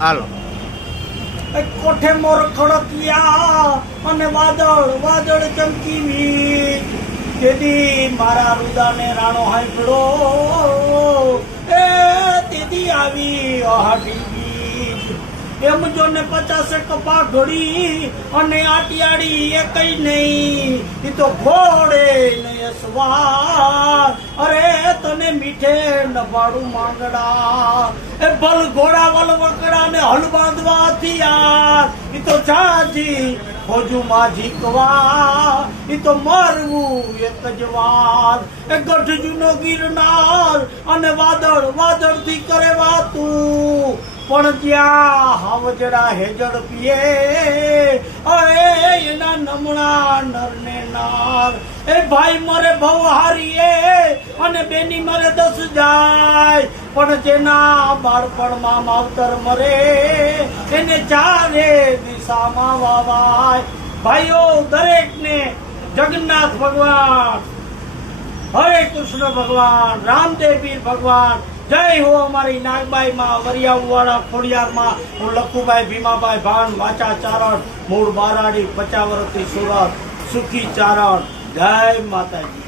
હાલો. કોઠે મોર ખડકિયા અને વાદળ વાદળ ચમકી વીજ તેદી મારા રુદાને રાણો હાંભળો એ તેદી આવી અહાટી બીજ એમ જો ને 50 કપા ઘડી અને આટિયાળી એ કઈ નહીં ઈ તો ઘોડે નહીં સવાર અરે તને મીઠે નભાડું માંગડા એ બલ ઘોડા વલ વકડા ને હલ બાંધવા યાર ઈ તો જાજી ફોજુ માજી કવા ઈ તો મરવું એક જ વાર એ ગઢ જૂનો ગિરનાર અને વાદળ વાદળ થી કરે વાતું પણ ત્યાં હાવજડા હેજડ પીએ અરે એના નમણા નર ને નાર એ ભાઈ મરે ભવહારીએ અને બેની મરે 10 જાય પણ જેના બાળપણમાં માવતર મરે એને ચારે દિશામાં વાવાય ભાઈઓ દરેકને જગન્નાથ ભગવાન હરે કૃષ્ણ ભગવાન રામદેવીર ભગવાન જય હો અમારી નાગબાઈ માં વરિયાવાળા ખોડિયાર માં હું લખુભાઈ ભીમાભાઈ ભાન વાચા ચારણ મૂળ બારાડી 50 વર્ષથી સુરત સુખી ચારણ જય માતાજી.